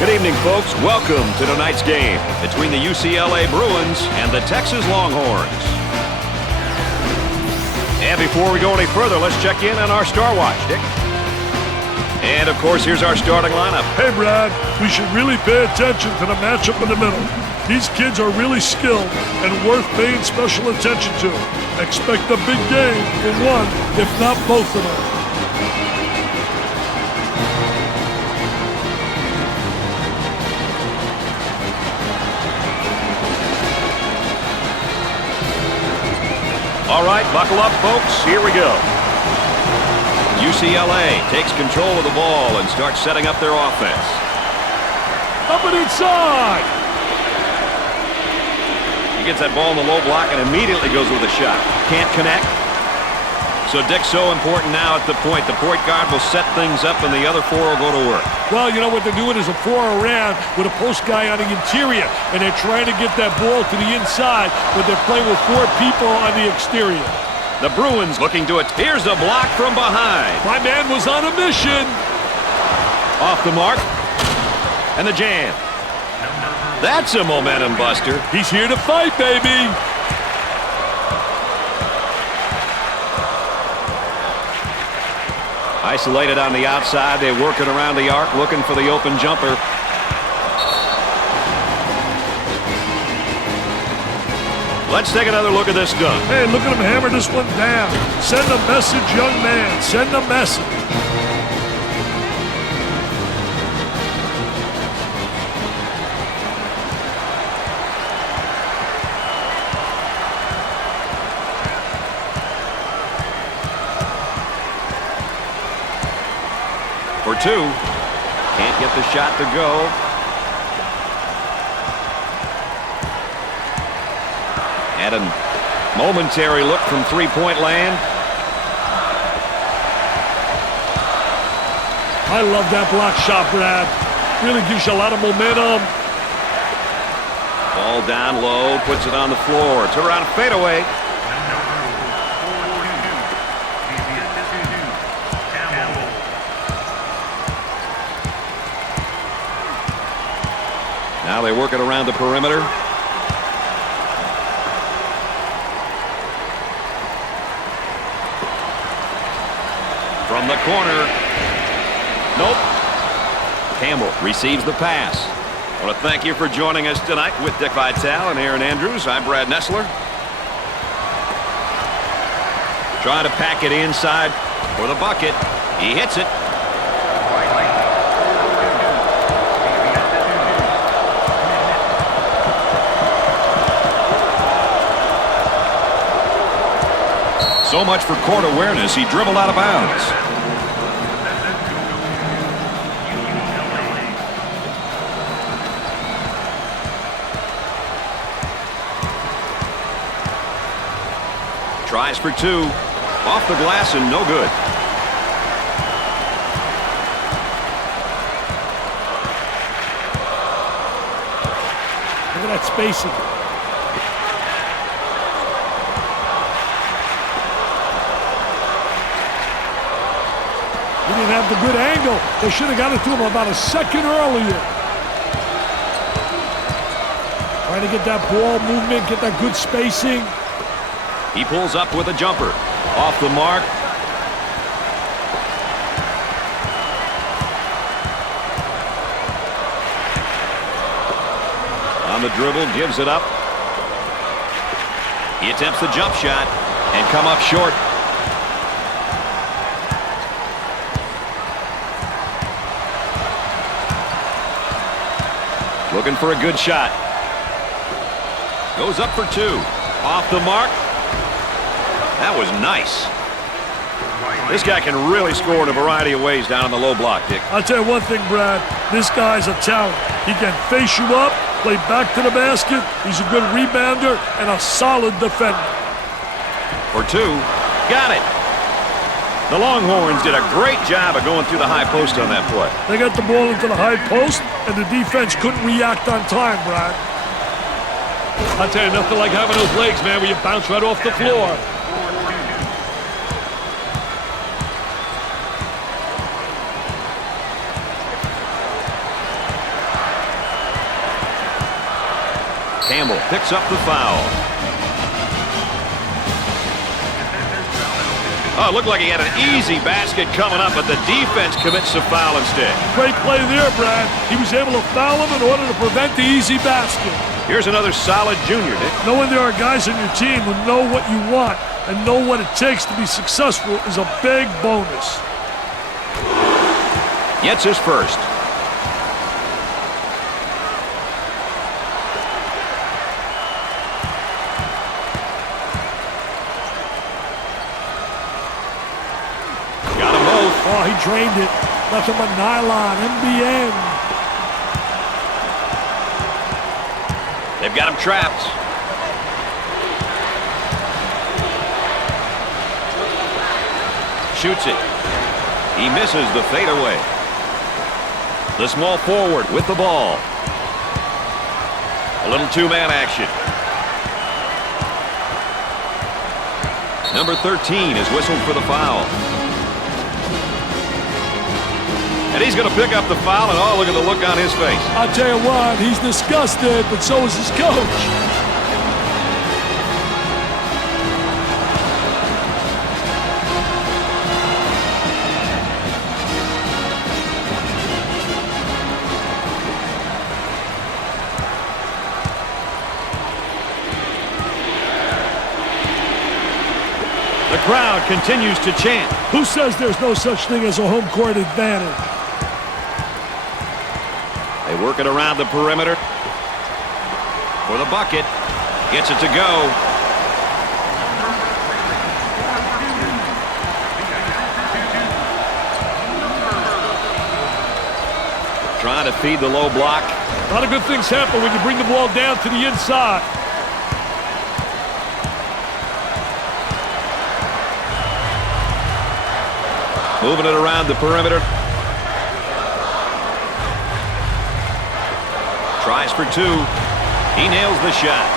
Good evening, folks. Welcome to tonight's game between the UCLA Bruins and the Texas Longhorns. And before we go any further, let's check in on our Star Watch, Dick. And, of course, here's our starting lineup. Hey, Brad, we should really pay attention to the matchup in the middle. These kids are really skilled and worth paying special attention to. Expect a big game from one, if not both of them. All right, buckle up, folks. Here we go. UCLA takes control of the ball and starts setting up their offense. Up and inside. He gets that ball in the low block and immediately goes with a shot. Can't connect. So, Dick, so important now at the point. The point guard will set things up and the other four will go to work. Well, you know what they're doing is a 4 around with a post guy on the interior, and they're trying to get that ball to the inside, but they're playing with 4 people on the exterior. The Bruins looking to it. Here's a block from behind. My man was on a mission. Off the mark. And the jam. That's a momentum buster. He's here to fight, baby. Isolated on the outside. They're working around the arc, looking for the open jumper. Let's take another look at this dunk. Hey, look at him hammer this one down. Send a message, young man. Send a message. For 2. Can't get the shot to go. And a momentary look from three-point land. I love that block shot, Brad. Really gives you a lot of momentum. Ball down low, puts it on the floor. Turn around, fadeaway. Now they work it around the perimeter. Look From the corner. Nope. Campbell receives the pass. I want to thank you for joining us tonight with Dick Vitale and Aaron Andrews. I'm Brad Nessler. Trying to pack it inside for the bucket. He hits it. So much for court awareness. He dribbled out of bounds. Tries for 2. Off the glass and no good. at that spacing. He didn't have the good angle. They should have got it to him about a second earlier. Trying to get that ball movement, get that good spacing. He pulls up with a jumper. Off the mark. On the dribble, gives it up. He attempts the jump shot and come up short. Looking for a good shot. Goes up for two. Off the mark. That was nice. This guy can really score in a variety of ways down in the low block, Dick. I'll tell you one thing, Brad. This guy's a talent. He can face you up, play back to the basket. He's a good rebounder and a solid defender. For two. Got it. The Longhorns did a great job of going through the high post on that play. They got the ball into the high post, and the defense couldn't react on time, Brad. I'll tell you, nothing like having those legs, man, where you bounce right off the floor. Campbell picks up the foul. Oh, it looked like he had an easy basket coming up, but the defense commits the foul instead. Great play there, Brad. He was able to foul him in order to prevent the easy basket. Here's another solid junior, Dick. Knowing there are guys on your team who know what you want and know what it takes to be successful is a big bonus. Gets his first. Oh, he drained it. Nothing but nylon, NBN. They've got him trapped. Shoots it. He misses the fadeaway. The small forward with the ball. A little two-man action. Number 13 is whistled for the foul. And he's going to pick up the foul, and oh, look at the look on his face. I'll tell you what, he's disgusted, but so is his coach. The crowd continues to chant. Who says there's no such thing as a home court advantage? They work it around the perimeter for the bucket. Gets it to go. Trying to feed the low block. A lot of good things happen when you bring the ball down to the inside. Moving it around the perimeter. Tries for two. He nails the shot.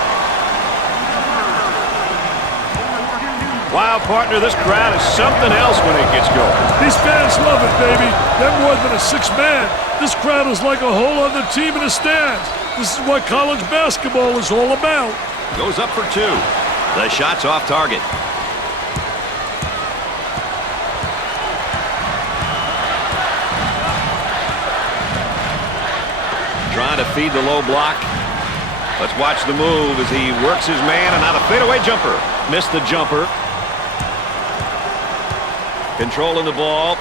Wow, partner, this crowd is something else when it gets going. These fans love it, baby. They're more than a six-man. This crowd is like a whole other team in the stands. This is what college basketball is all about. Goes up for two. The shot's off target. Trying to feed the low block. Let's watch the move as he works his man, and now the fadeaway jumper. Missed the jumper. Controlling the ball.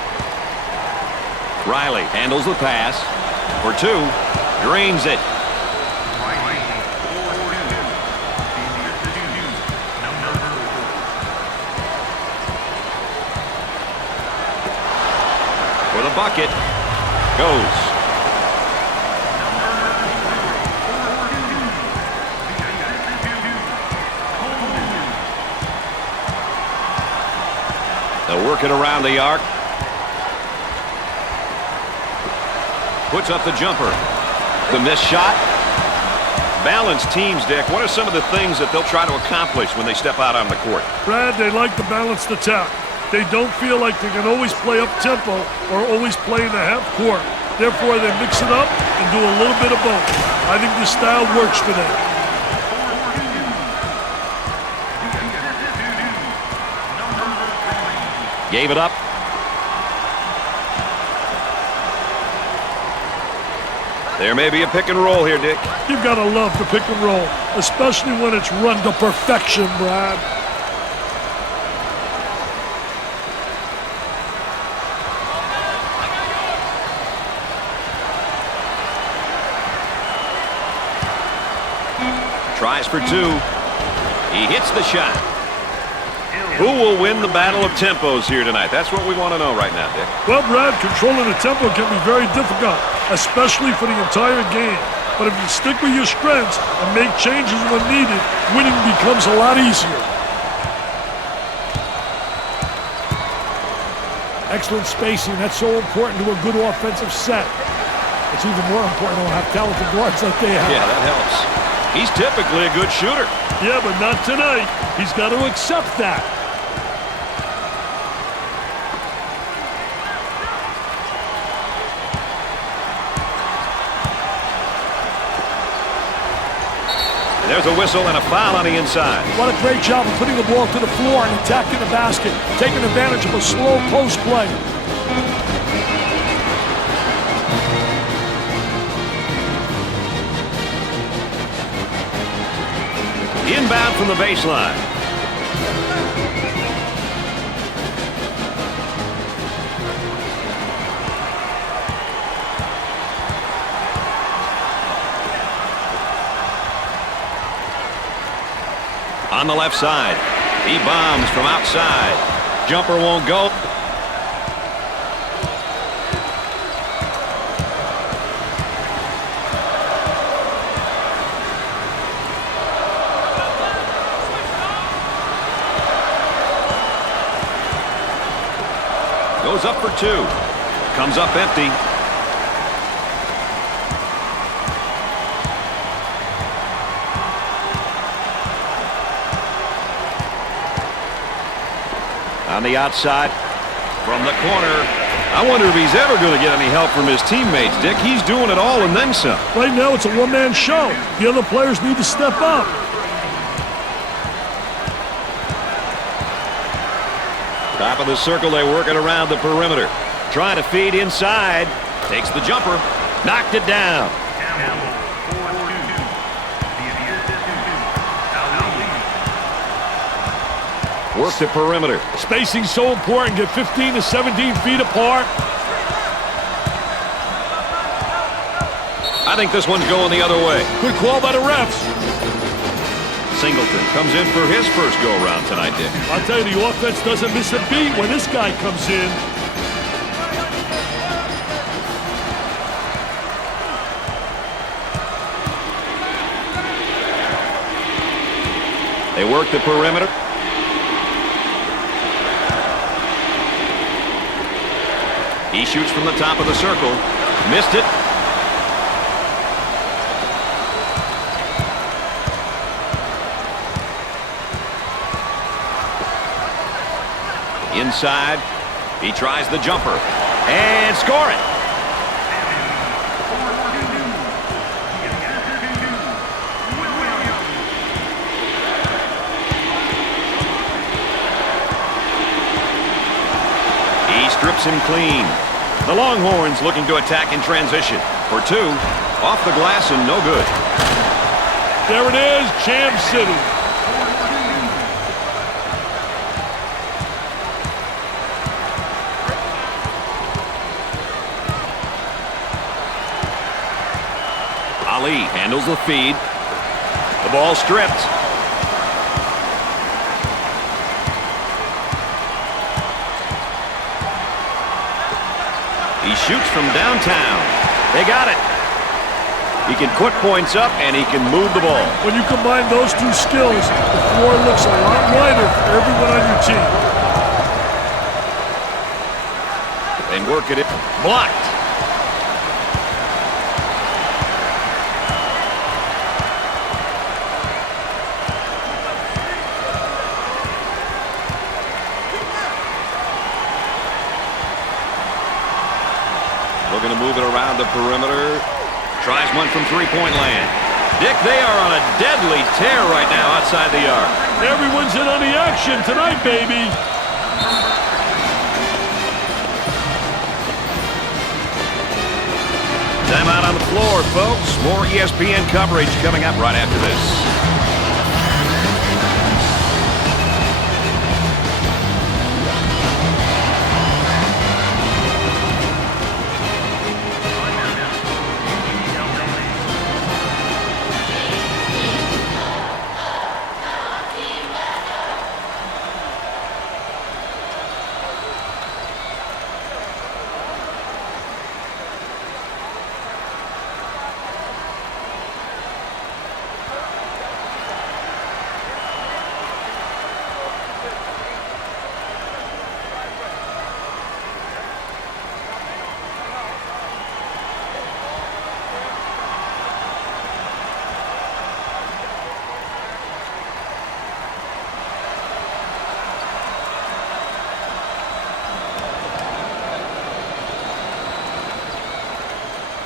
Riley handles the pass for two. Drains it. For the bucket. Goes. They'll work it around the arc. Puts up the jumper. The missed shot. Balanced teams, Dick. What are some of the things that they'll try to accomplish when they step out on the court? Brad, they like the balanced attack. They don't feel like they can always play up-tempo or always play in the half court. Therefore, they mix it up and do a little bit of both. I think this style works for them. Gave it up. There may be a pick and roll here, Dick. You've got to love the pick and roll, especially when it's run to perfection, Brad. Tries for two. He hits the shot. Who will win the battle of tempos here tonight? That's what we want to know right now, Dick. Well, Brad, controlling the tempo can be very difficult, especially for the entire game. But if you stick with your strengths and make changes when needed, winning becomes a lot easier. Excellent spacing. That's so important to a good offensive set. It's even more important to have talented guards like they have. Yeah, that helps. He's typically a good shooter. Yeah, but not tonight. He's got to accept that. There's a whistle and a foul on the inside. What a great job of putting the ball to the floor and attacking the basket, taking advantage of a slow post play. Inbound from the baseline. On the left side. He bombs from outside. Jumper won't go. Goes up for two. Comes up empty. On the outside from the corner. I wonder if he's ever going to get any help from his teammates, Dick. He's doing it all and then some. Right now, it's a one-man show. The other players need to step up. Top of the circle, they work it around the perimeter. Trying to feed inside. Takes the jumper. Knocked it down. Work the perimeter. Spacing's so important. Get 15 to 17 feet apart. I think this one's going the other way. Good call by the refs. Singleton comes in for his first go-around tonight, Dick. I'll tell you, the offense doesn't miss a beat when this guy comes in. They work the perimeter. He shoots from the top of the circle. Missed it. Inside. He tries the jumper. And score it. He strips him clean. The Longhorns looking to attack in transition. For two. Off the glass and no good. There it is, Jam City. Ali handles the feed. The ball stripped. He shoots from downtown. They got it. He can put points up and he can move the ball. When you combine those two skills, the floor looks a lot wider for everyone on your team. They work it in. Blocked. Looking to move it around the perimeter. Tries one from three-point land. Dick, they are on a deadly tear right now outside the arc. Everyone's in on the action tonight, baby. Timeout on the floor, folks. More ESPN coverage coming up right after this.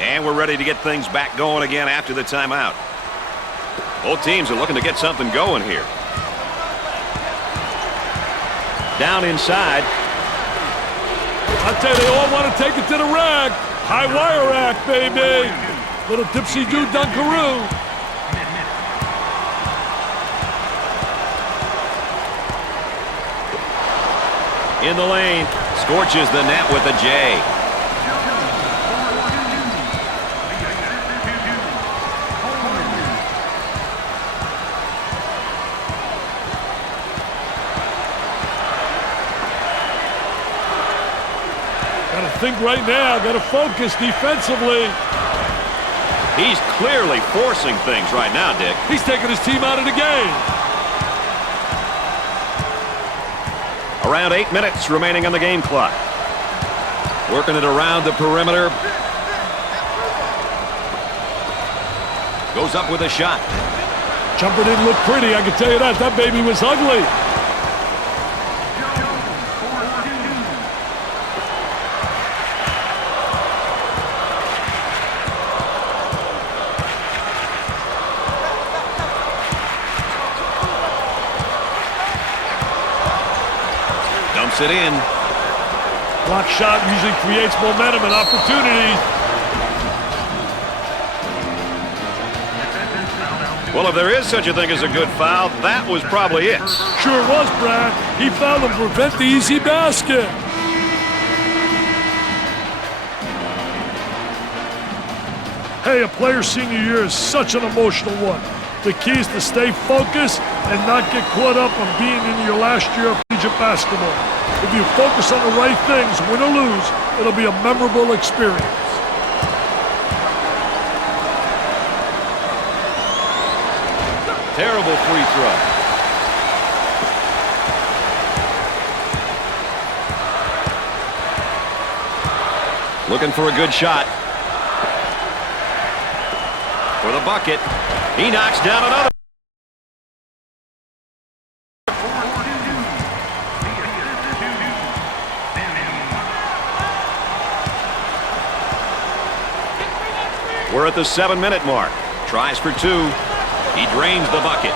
And we're ready to get things back going again after the timeout. Both teams are looking to get something going here. Down inside. I tell you, they all want to take it to the rack. High wire rack, baby. Little dipsy-do dunkaroo. In the lane. Scorches the net with a J. Think right now, got to focus defensively. He's clearly forcing things right now, Dick. He's taking his team out of the game. Around 8 minutes remaining on the game clock. Working it around the perimeter. Goes up with a shot. Jumper didn't look pretty, I can tell you that. That baby was ugly. It in. Block shot usually creates momentum and opportunities. Well, if there is such a thing as a good foul, that was probably it. Sure was, Brad. He fouled him to prevent the easy basket. Hey, a player's senior year is such an emotional one. The key is to stay focused and not get caught up on being in your last year of collegiate basketball. If you focus on the right things, win or lose, it'll be a memorable experience. Terrible free throw. Looking for a good shot. For the bucket. He knocks down another. We're at the 7-minute mark. Tries for two. He drains the bucket.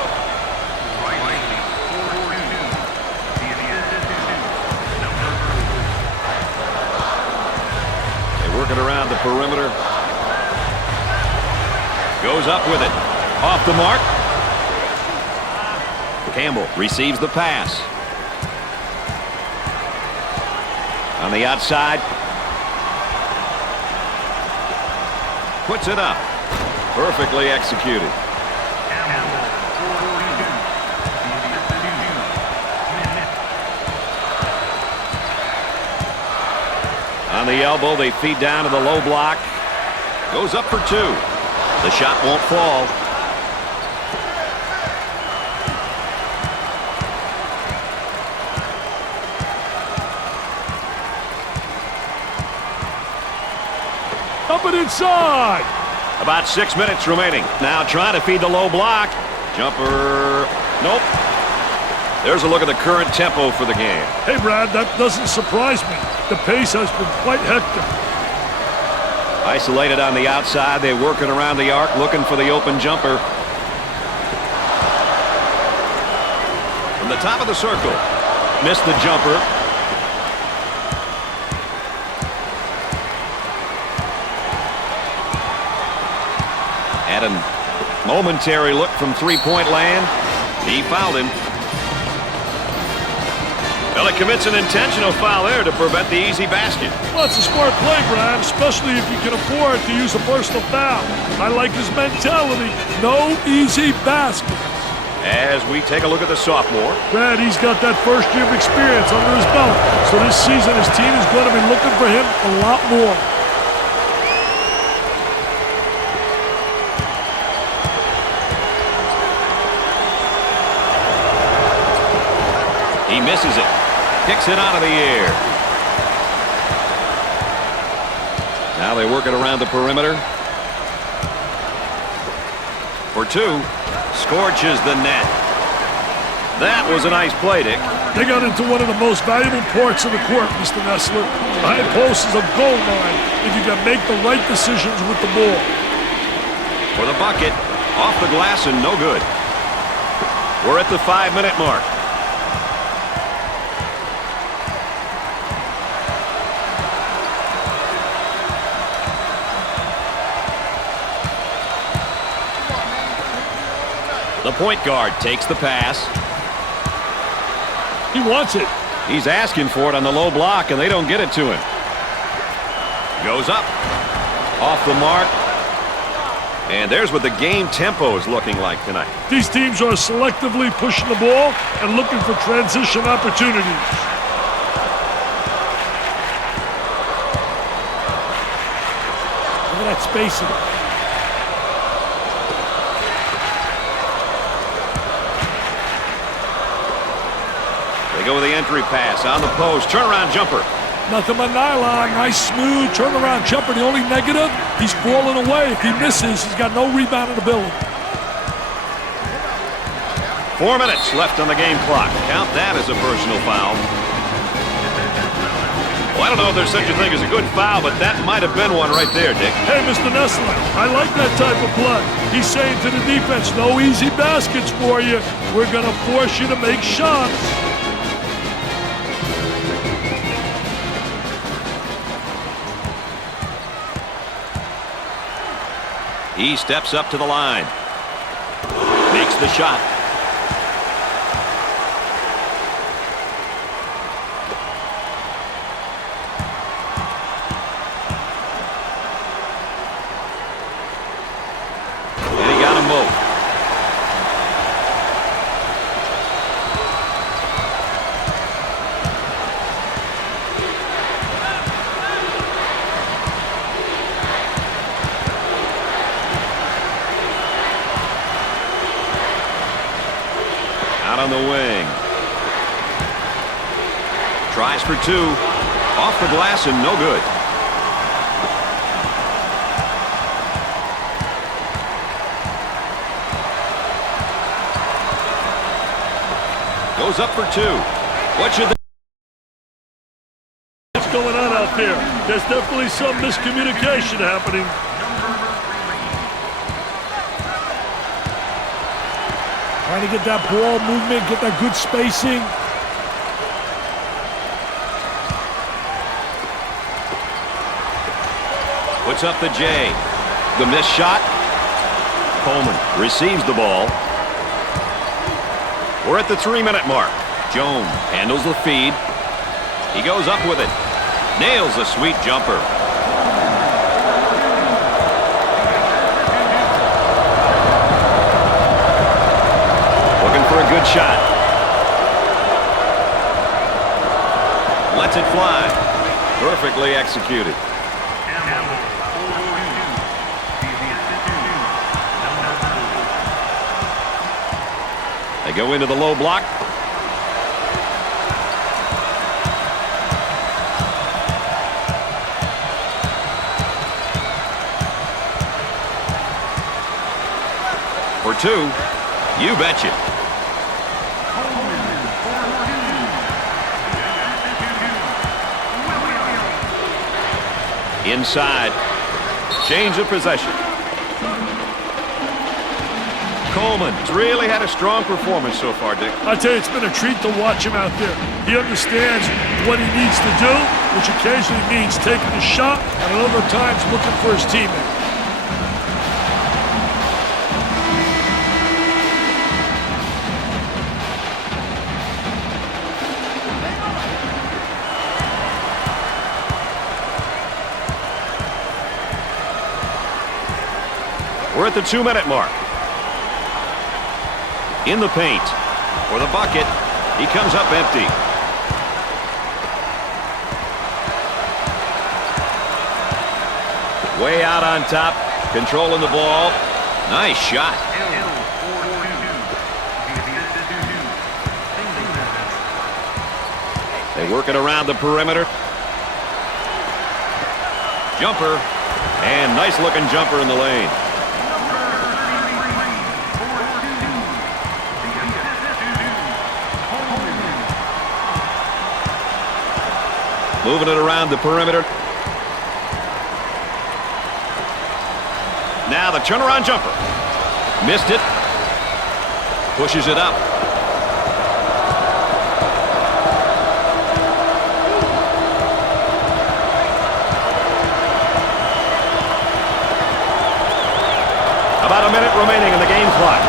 They work it around the perimeter. Goes up with it. Off the mark. Campbell receives the pass. On the outside. Puts it up. Perfectly executed. On the elbow, they feed down to the low block. Goes up for two. The shot won't fall. Up and inside. About 6 minutes remaining. Now trying to feed the low block. Jumper. Nope. There's a look at the current tempo for the game. Hey, Brad, that doesn't surprise me. The pace has been quite hectic. Isolated on the outside. They're working around the arc, looking for the open jumper. From the top of the circle. Missed the jumper. Had a momentary look from three-point land. He fouled him. Well, he commits an intentional foul there to prevent the easy basket. Well, it's a smart play, Brad, especially if you can afford to use a personal foul. I like his mentality. No easy basket. As we take a look at the sophomore. Brad, he's got that first year of experience under his belt. So this season, his team is going to be looking for him a lot more. He misses it. Kicks it out of the air. Now they work it around the perimeter. For two. Scorches the net. That was a nice play, Dick. They got into one of the most valuable parts of the court, Mr. Nessler. The high post is a gold mine if you can make the right decisions with the ball. For the bucket, off the glass and no good. We're at the 5-minute mark. The point guard takes the pass. He wants it. He's asking for it on the low block, and they don't get it to him. Goes up. Off the mark. And there's what the game tempo is looking like tonight. These teams are selectively pushing the ball and looking for transition opportunities. Look at that spacing. They go with the entry pass on the post. Turnaround jumper. Nothing but nylon. Nice, smooth turnaround jumper. The only negative, he's falling away. If he misses, he's got no rebounding ability. 4 minutes left on the game clock. Count that as a personal foul. Well, I don't know if there's such a thing as a good foul, but that might have been one right there, Dick. Hey, Mr. Nessler, I like that type of play. He's saying to the defense, no easy baskets for you. We're going to force you to make shots. He steps up to the line. Makes the shot. And he got them both. On the wing. Tries for two. Off the glass and no good. Goes up for two. What should they... What's going on out there? There's definitely some miscommunication happening. Trying to get that ball movement, get that good spacing. Puts up the J. The missed shot. Coleman receives the ball. We're at the 3-minute mark. Jones handles the feed. He goes up with it. Nails a sweet jumper. For a good shot. Lets it fly. Perfectly executed. They go into the low block. For two. You betcha. Inside. Change of possession. Coleman's really had a strong performance so far, Dick. I tell you, it's been a treat to watch him out there. He understands what he needs to do, which occasionally means taking a shot, and at other times looking for his teammate. We're at the 2-minute mark. In the paint. For the bucket. He comes up empty. Way out on top. Controlling the ball. Nice shot. They work it around the perimeter. Jumper. And nice looking jumper in the lane. Moving it around the perimeter. Now the turnaround jumper. Missed it. Pushes it up. About a minute remaining in the game clock.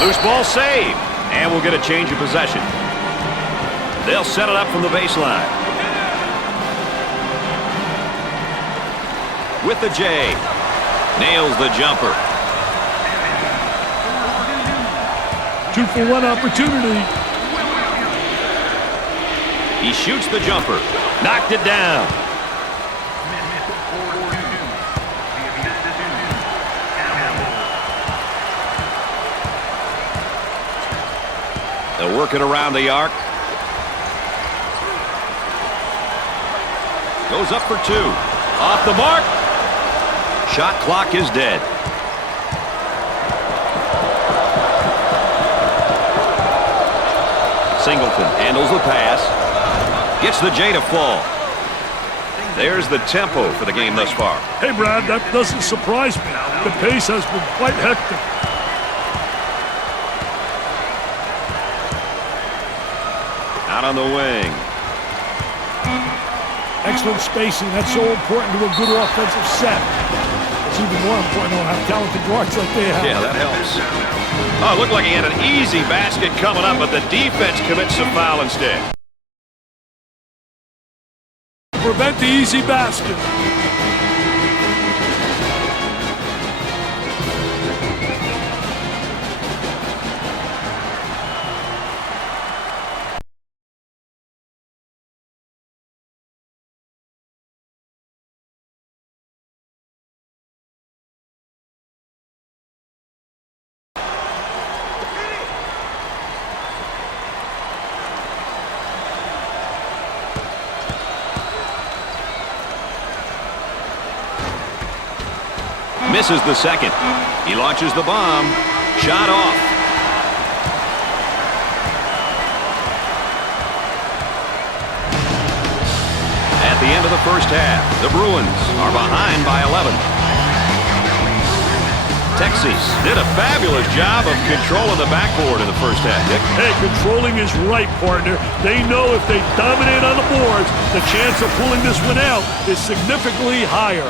Loose ball saved. And we'll get a change of possession. They'll set it up from the baseline. With the J. Nails the jumper. 2-for-1 opportunity. He shoots the jumper. Knocked it down. They'll work it around the arc. Goes up for two. Off the mark. Shot clock is dead. Singleton handles the pass. Gets the J to fall. There's the tempo for the game thus far. Hey, Brad, that doesn't surprise me. The pace has been quite hectic. Out on the wing. Excellent spacing. That's so important to a good offensive set. It's even more important to have talented guards like they have. Yeah, that helps. Oh, it looked like he had an easy basket coming up, but the defense commits a foul instead. Prevent the easy basket. Misses the second. He launches the bomb. Shot off. At the end of the first half, the Bruins are behind by 11. Texas did a fabulous job of controlling the backboard in the first half, Dick. Hey, controlling is right, partner. They know if they dominate on the boards, the chance of pulling this one out is significantly higher.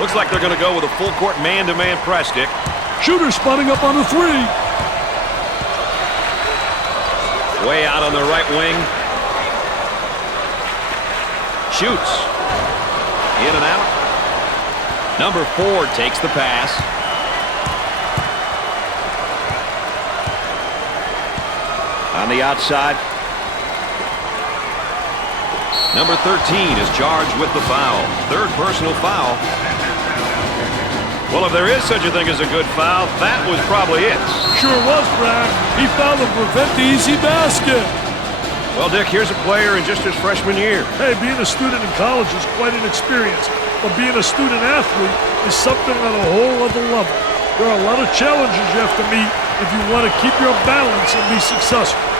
Looks like they're going to go with a full-court man-to-man press, Dick. Shooter spotting up on the three. Way out on the right wing. Shoots. In and out. Number 4 takes the pass. On the outside. Number 13 is charged with the foul. Third personal foul. Well, if there is such a thing as a good foul, that was probably it. Sure was, Brad. He fouled to prevent the easy basket. Well, Dick, here's a player in just his freshman year. Hey, being a student in college is quite an experience, but being a student athlete is something on a whole other level. There are a lot of challenges you have to meet if you want to keep your balance and be successful.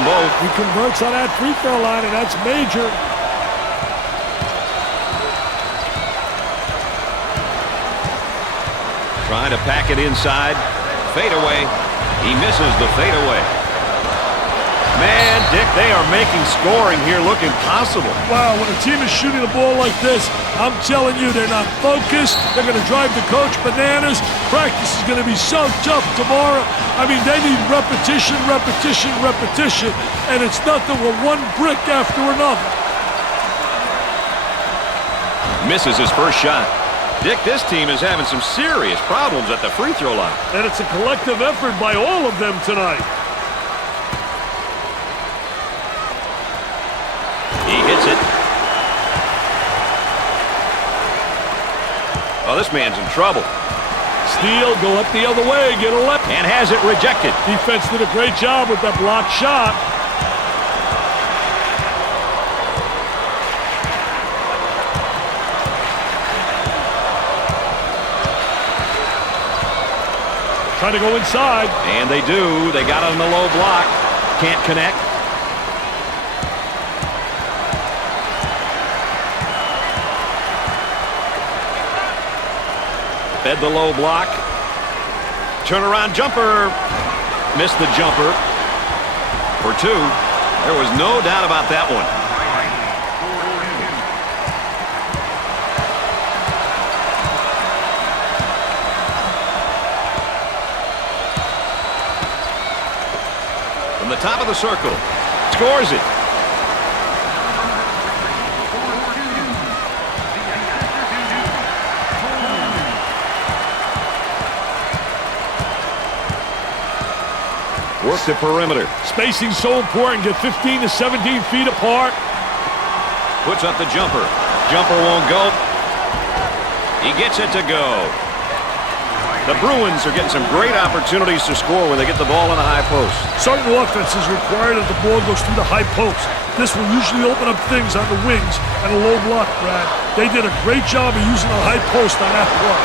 Both. He converts on that free throw line, and that's major. Trying to pack it inside. Fade away. He misses the fade away. Man, Dick, they are making scoring here look impossible. Wow, when a team is shooting the ball like this, I'm telling you, they're not focused. They're going to drive the coach bananas. Practice is going to be so tough tomorrow. I mean, they need repetition, repetition, repetition, and it's nothing but one brick after another. Misses his first shot. Dick, this team is having some serious problems at the free throw line. And it's a collective effort by all of them tonight. He hits it. Oh, this man's in trouble. Steal, go up the other way, get a left. And has it rejected. Defense did a great job with that blocked shot. Trying to go inside. And they do. They got it on the low block. Can't connect. Fed the low block. Turnaround jumper. Missed the jumper. For two. There was no doubt about that one. From the top of the circle. Scores it. Work the perimeter. Spacing so important. Get 15 to 17 feet apart. Puts up the jumper. Jumper won't go. He gets it to go. The Bruins are getting some great opportunities to score when they get the ball in the high post. Certain offense is required as the ball goes through the high post. This will usually open up things on the wings and a low block, Brad. They did a great job of using the high post on that play.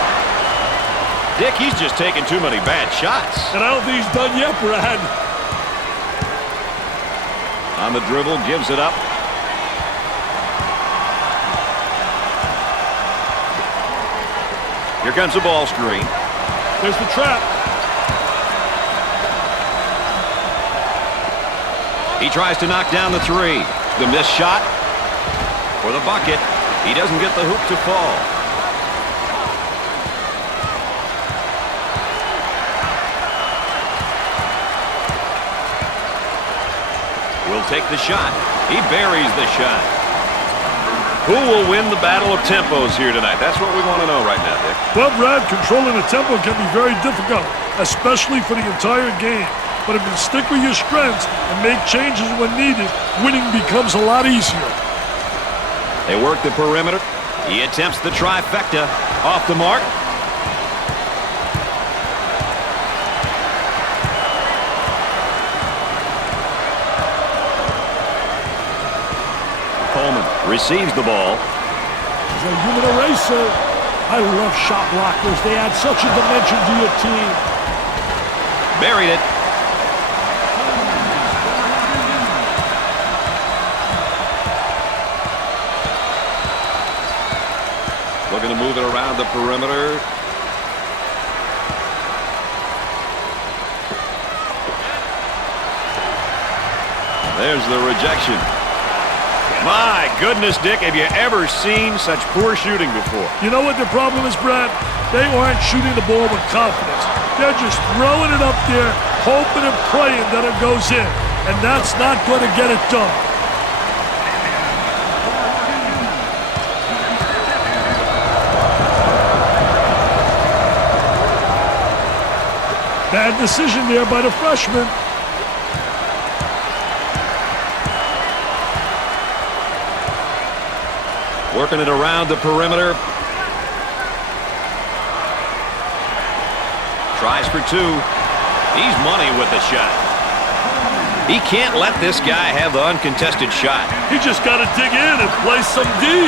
Dick, he's just taking too many bad shots. And I don't think he's done yet, Brad. On the dribble, gives it up. Here comes the ball screen. There's the trap. He tries to knock down the three. The missed shot for the bucket. He doesn't get the hoop to fall. Will take the shot. He buries the shot. Who will win the battle of tempos here tonight? That's what we want to know right now, Dick. Well, Brad, controlling the tempo can be very difficult, especially for the entire game. But if you stick with your strengths and make changes when needed, winning becomes a lot easier. They work the perimeter. He attempts the trifecta. Off the mark. Coleman receives the ball. He's a human eraser. I love shot blockers. They add such a dimension to your team. Buried it. Looking to move it around the perimeter. There's the rejection. My goodness, Dick, have you ever seen such poor shooting before? You know what the problem is, Brad? They aren't shooting the ball with confidence. They're just throwing it up there, hoping and praying that it goes in. And that's not going to get it done. Bad decision there by the freshman. Working it around the perimeter. Tries for two. He's money with the shot. He can't let this guy have the uncontested shot. He just got to dig in and play some D.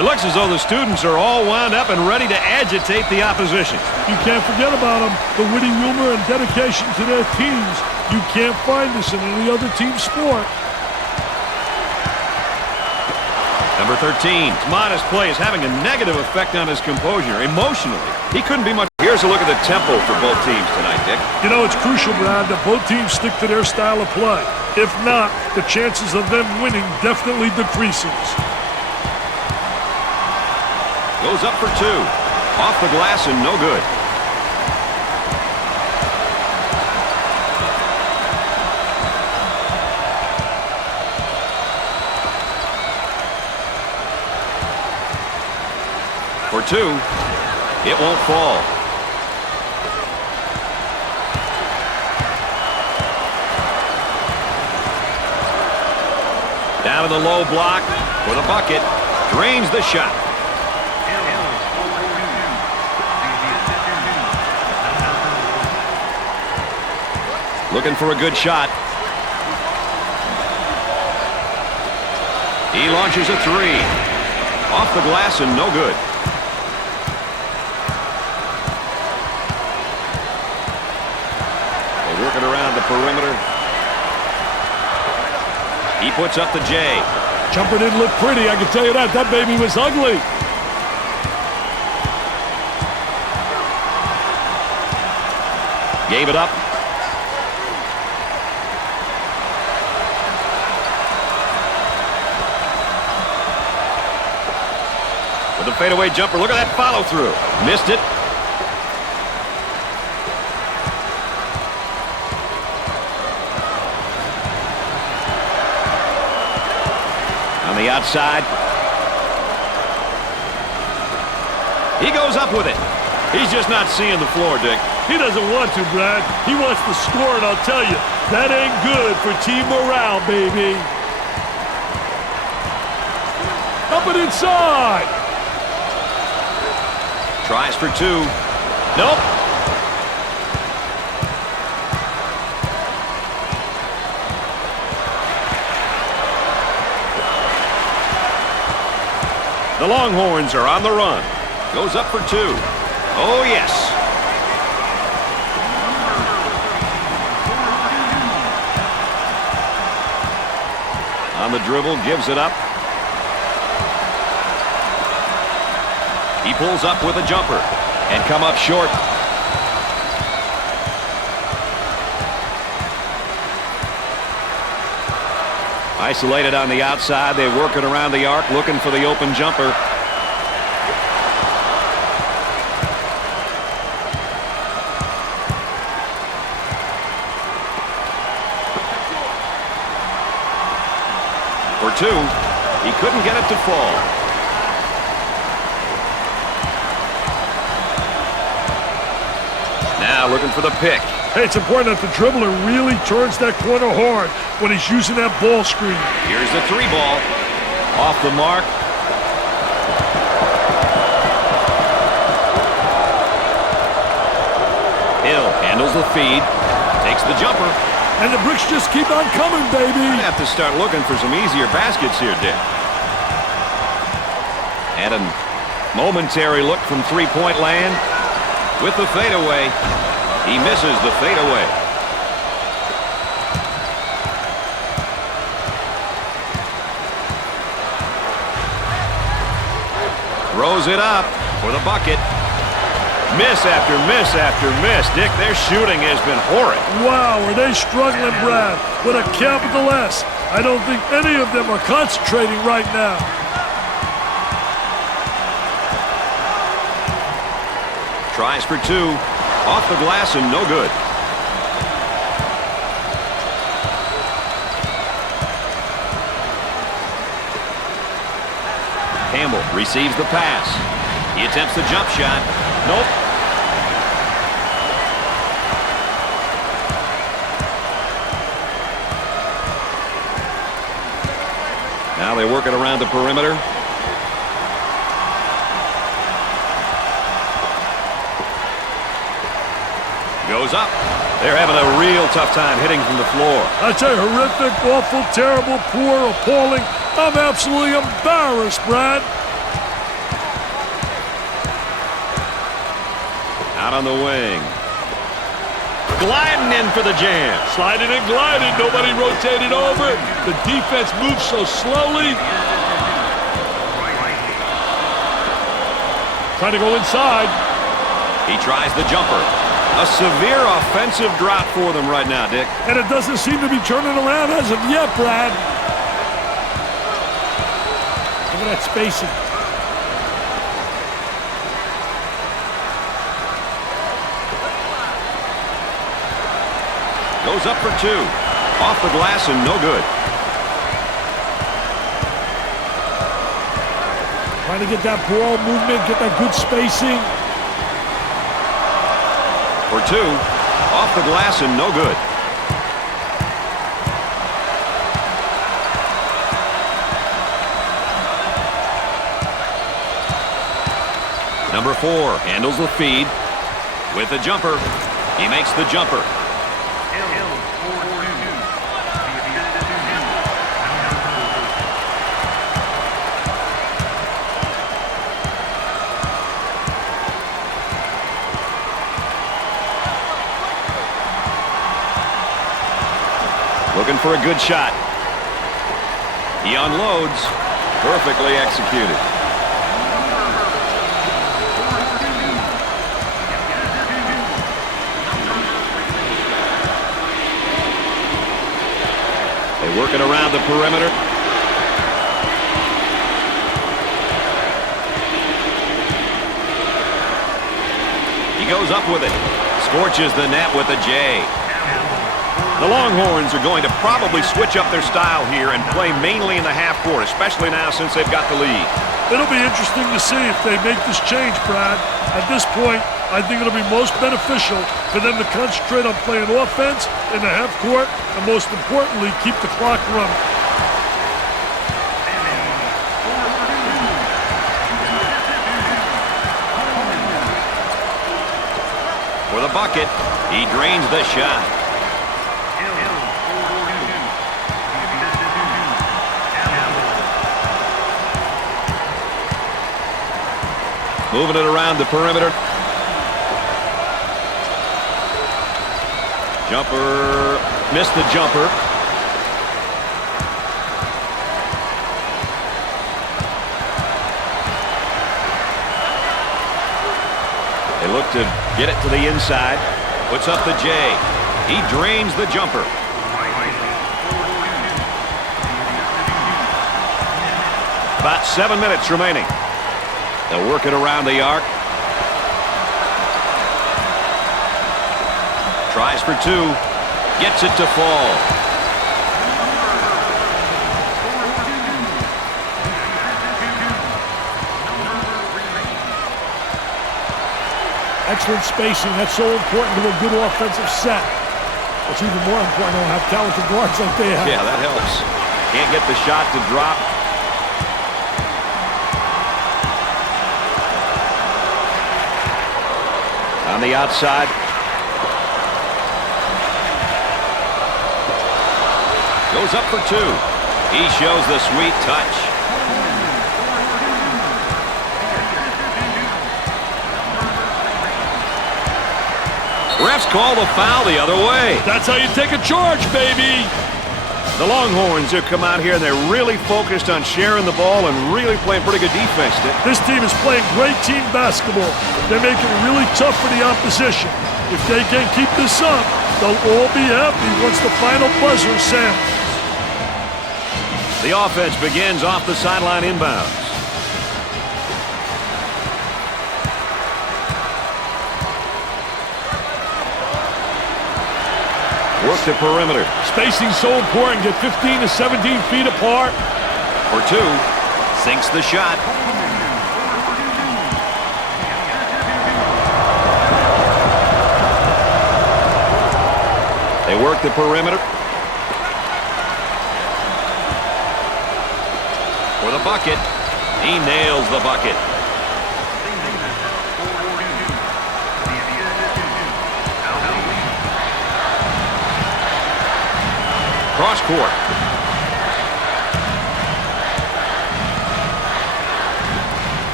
It looks as though the students are all wound up and ready to agitate the opposition. You can't forget about them. The winning humor and dedication to their teams. You can't find this in any other team sport. Number 13, modest play is having a negative effect on his composure. Emotionally, he couldn't be much. Here's a look at the tempo for both teams tonight, Dick. You know, it's crucial, Brad, that both teams stick to their style of play. If not, the chances of them winning definitely decreases. Goes up for two. Off the glass and no good. For 2. It won't fall. Down to the low block for the bucket. Drains the shot. Looking for a good shot. He launches a 3. Off the glass and no good. They're working around the perimeter. He puts up the J. Jumper didn't look pretty, I can tell you that. That baby was ugly. Gave it up. With a fadeaway jumper. Look at that follow through. Missed it. On the outside. He goes up with it. He's just not seeing the floor, Dick. He doesn't want to, Brad. He wants to score, and I'll tell you, that ain't good for team morale, baby. Up and inside. Tries for 2. Nope. The Longhorns are on the run. Goes up for 2. Oh, yes. On the dribble, gives it up. He pulls up with a jumper and come up short. Isolated on the outside. They're working around the arc, looking for the open jumper. For 2. He couldn't get it to fall. Now looking for the pick. Hey, it's important that the dribbler really turns that corner hard when he's using that ball screen. Here's the 3 ball. Off the mark. Hill handles the feed. Takes the jumper. And the bricks just keep on coming, baby. I have to start looking for some easier baskets here, Dick. And a momentary look from three-point land. With the fadeaway, he misses the fadeaway. Throws it up for the bucket. Miss after miss after miss. Dick, their shooting has been horrid. Wow, are they struggling, Brad? With a capital S. I don't think any of them are concentrating right now. Tries for 2. Off the glass and no good. Campbell receives the pass. He attempts the jump shot. Nope. Now they're working around the perimeter. Goes up. They're having a real tough time hitting from the floor. I tell you, horrific, awful, terrible, poor, appalling. I'm absolutely embarrassed, Brad. Out on the wing. Gliding in for the jam. Sliding and gliding. Nobody rotated over. The defense moves so slowly. Trying to go inside. He tries the jumper. A severe offensive drought for them right now, Dick. And it doesn't seem to be turning around as of yet, Brad. Look at that spacing. Goes up for 2. Off the glass and no good. Trying to get that ball movement, get that good spacing. For two. Off the glass and no good. Number 4 handles the feed with a jumper. He makes the jumper. Looking for a good shot. He unloads. Perfectly executed. They work it around the perimeter. He goes up with it. Scorches the net with a J. The Longhorns are going to probably switch up their style here and play mainly in the half court, especially now since they've got the lead. It'll be interesting to see if they make this change, Brad. At this point, I think it'll be most beneficial for them to concentrate on playing offense in the half court and, most importantly, keep the clock running. For the bucket, he drains the shot. Moving it around the perimeter. Jumper. Missed the jumper. They look to get it to the inside. Puts up the J. He drains the jumper. About 7 minutes remaining. They'll work it around the arc. Tries for two. Gets it to fall. Excellent spacing. That's so important to a good offensive set. It's even more important to have talented guards like they have. Yeah, that helps. Can't get the shot to drop. On the outside. Goes up for two. He shows the sweet touch. Refs call the foul the other way. That's how you take a charge, baby. The Longhorns have come out here and they're really focused on sharing the ball and really playing pretty good defense. This team is playing great team basketball. They're making it really tough for the opposition. If they can keep this up, they'll all be happy once the final buzzer sounds. The offense begins off the sideline inbounds. Work the perimeter. Spacing's so important. Get 15 to 17 feet apart. For two. Sinks the shot. They work the perimeter. For the bucket. He nails the bucket. Cross court.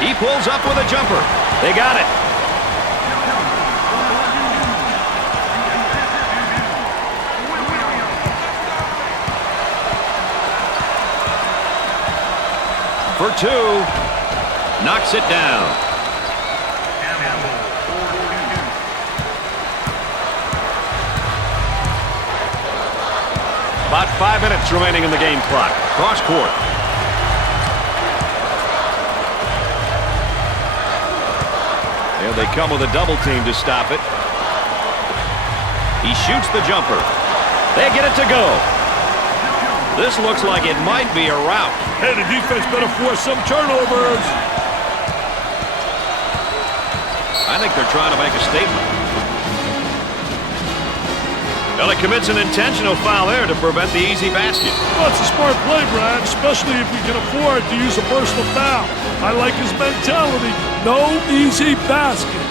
He pulls up with a jumper. They got it. For two. Knocks it down. About 5 minutes remaining in the game clock. Cross court. There they come with a double team to stop it. He shoots the jumper. They get it to go. This looks like it might be a rout. Hey, the defense better force some turnovers. I think they're trying to make a statement. Well, he commits an intentional foul there to prevent the easy basket. Well, it's a smart play, Brad, especially if we can afford to use a personal foul. I like his mentality. No easy basket.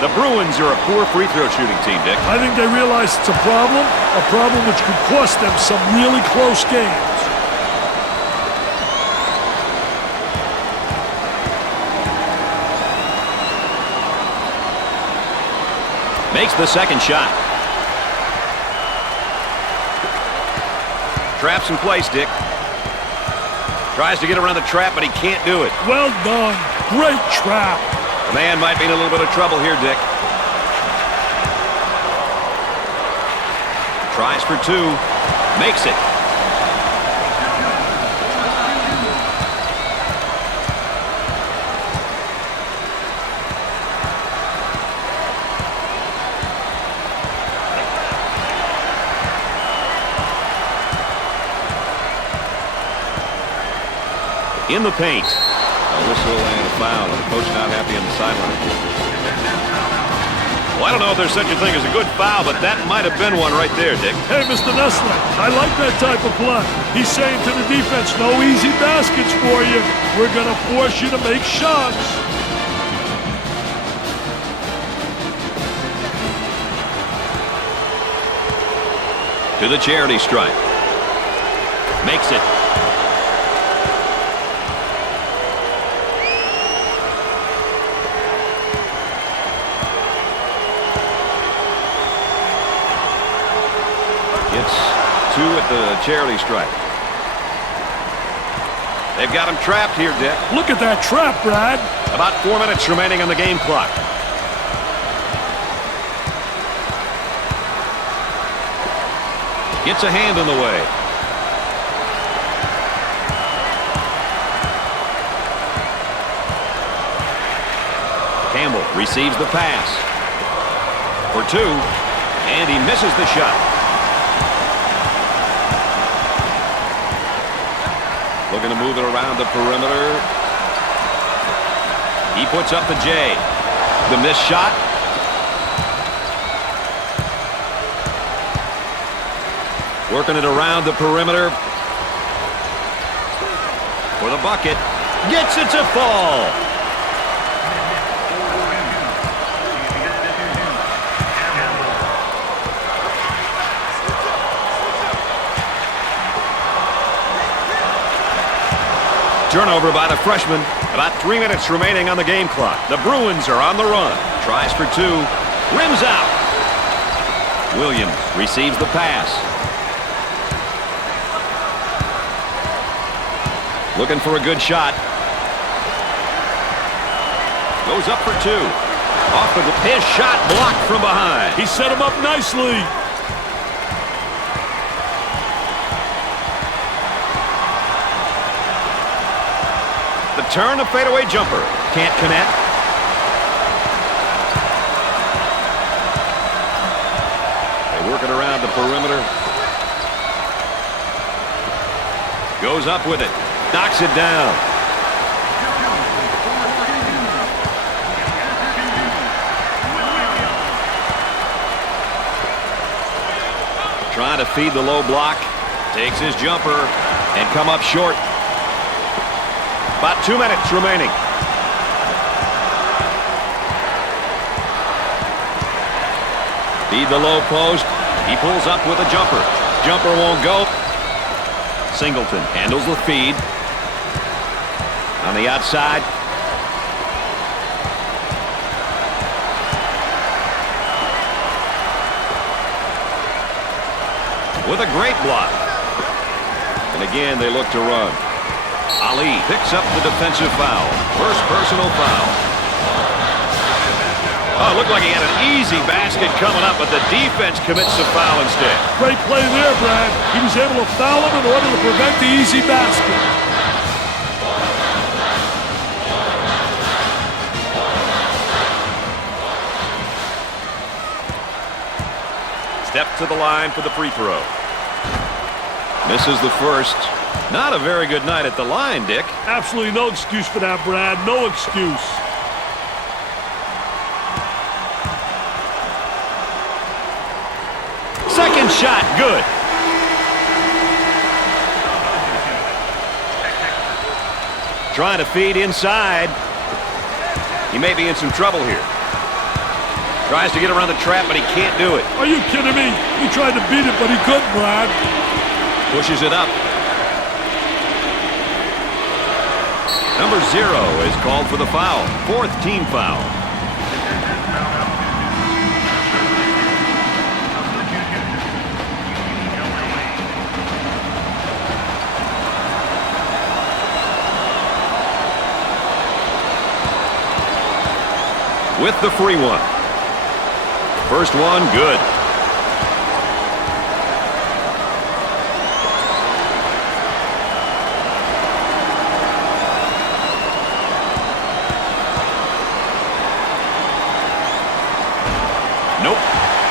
The Bruins are a poor free throw shooting team, Dick. I think they realize it's a problem which could cost them some really close games. Makes the second shot. Traps in place, Dick. Tries to get around the trap, but he can't do it. Well done. Great trap. The man might be in a little bit of trouble here, Dick. Tries for two. Makes it. In the paint. A whistle and a foul, and the coach not happy on the sideline. Well, I don't know if there's such a thing as a good foul, but that might have been one right there, Dick. Hey, Mr. Nessler, I like that type of play. He's saying to the defense, no easy baskets for you. We're going to force you to make shots. To the charity stripe. Makes it. Two at the charity stripe. They've got him trapped here, Dick. Look at that trap, Brad. About 4 minutes remaining on the game clock. Gets a hand in the way. Campbell receives the pass. For two, and he misses the shot. Looking to move it around the perimeter. He puts up the J. The missed shot. Working it around the perimeter. For the bucket. Gets it to fall. Turnover by the freshman. About 3 minutes remaining on the game clock. The Bruins are on the run. Tries for two. Rims out. Williams receives the pass. Looking for a good shot. Goes up for two. Off the his shot blocked from behind. He set him up nicely. The turn, a fadeaway jumper. Can't connect. They work it around the perimeter. Goes up with it. Knocks it down. Trying to feed the low block. Takes his jumper and come up short. About 2 minutes remaining. Feed the low post. He pulls up with a jumper. Jumper won't go. Singleton handles the feed. On the outside. With a great block. And again, they look to run. Ali picks up the defensive foul. First personal foul. Oh, it looked like he had an easy basket coming up, but the defense commits the foul instead. Great play there, Brad. He was able to foul him in order to prevent the easy basket. steps to the line for the free throw. Misses the first. Not a very good night at the line, Dick. Absolutely no excuse for that, Brad. No excuse. Second shot, good. Trying to feed inside. He may be in some trouble here. Tries to get around the trap, but he can't do it. Are you kidding me? He tried to beat it, but he couldn't, Brad. Pushes it up. Number 0 is called for the foul. 4th team foul. With the free one. First one, good. Nope.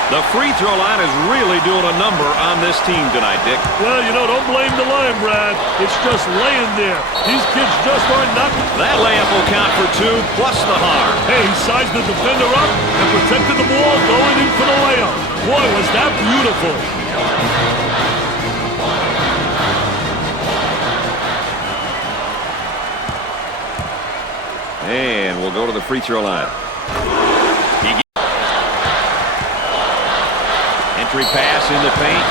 The free throw line is really doing a number on this team tonight, Dick. Well, you know, don't blame the line, Brad. It's just laying there. These kids just aren't knocking. That layup will count for 2 plus the harm. Hey, he sized the defender up and protected the ball going in for the layup. Boy, was that beautiful. And we'll go to the free throw line. Entry pass in the paint.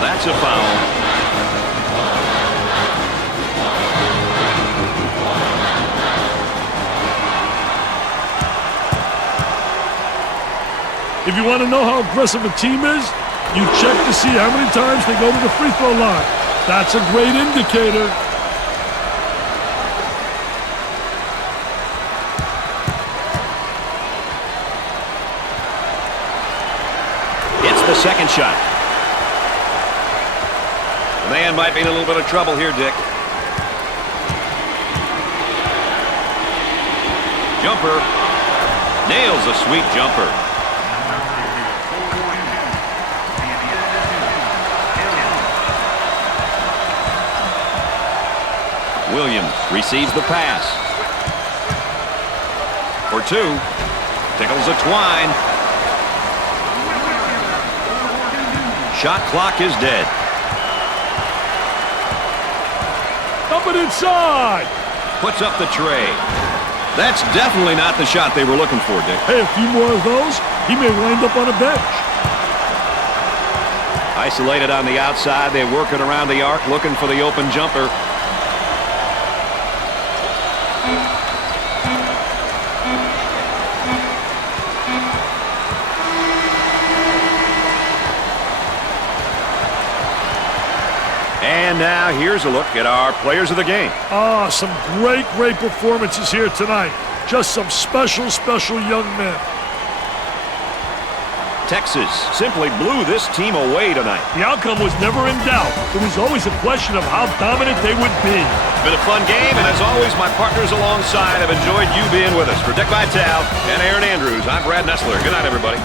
That's a foul. If you want to know how aggressive a team is, you check to see how many times they go to the free throw line. That's a great indicator. The second shot. The man might be in a little bit of trouble here, Dick. Jumper. Nails a sweet jumper. Williams receives the pass. For 2. Tickles a twine. Shot clock is dead. Up and inside. Puts up the tray. That's definitely not the shot they were looking for, Dick. Hey, a few more of those, he may wind up on a bench. Isolated on the outside. They work it around the arc, looking for the open jumper. And now here's a look at our players of the game. Some great performances here tonight. Just some special young men. Texas simply blew this team away tonight. The outcome was never in doubt. It was always a question of how dominant they would be. It's been a fun game, and as always, my partners alongside have enjoyed you being with us. For Dick Vitale and Aaron Andrews, I'm Brad Nessler. Good night, everybody.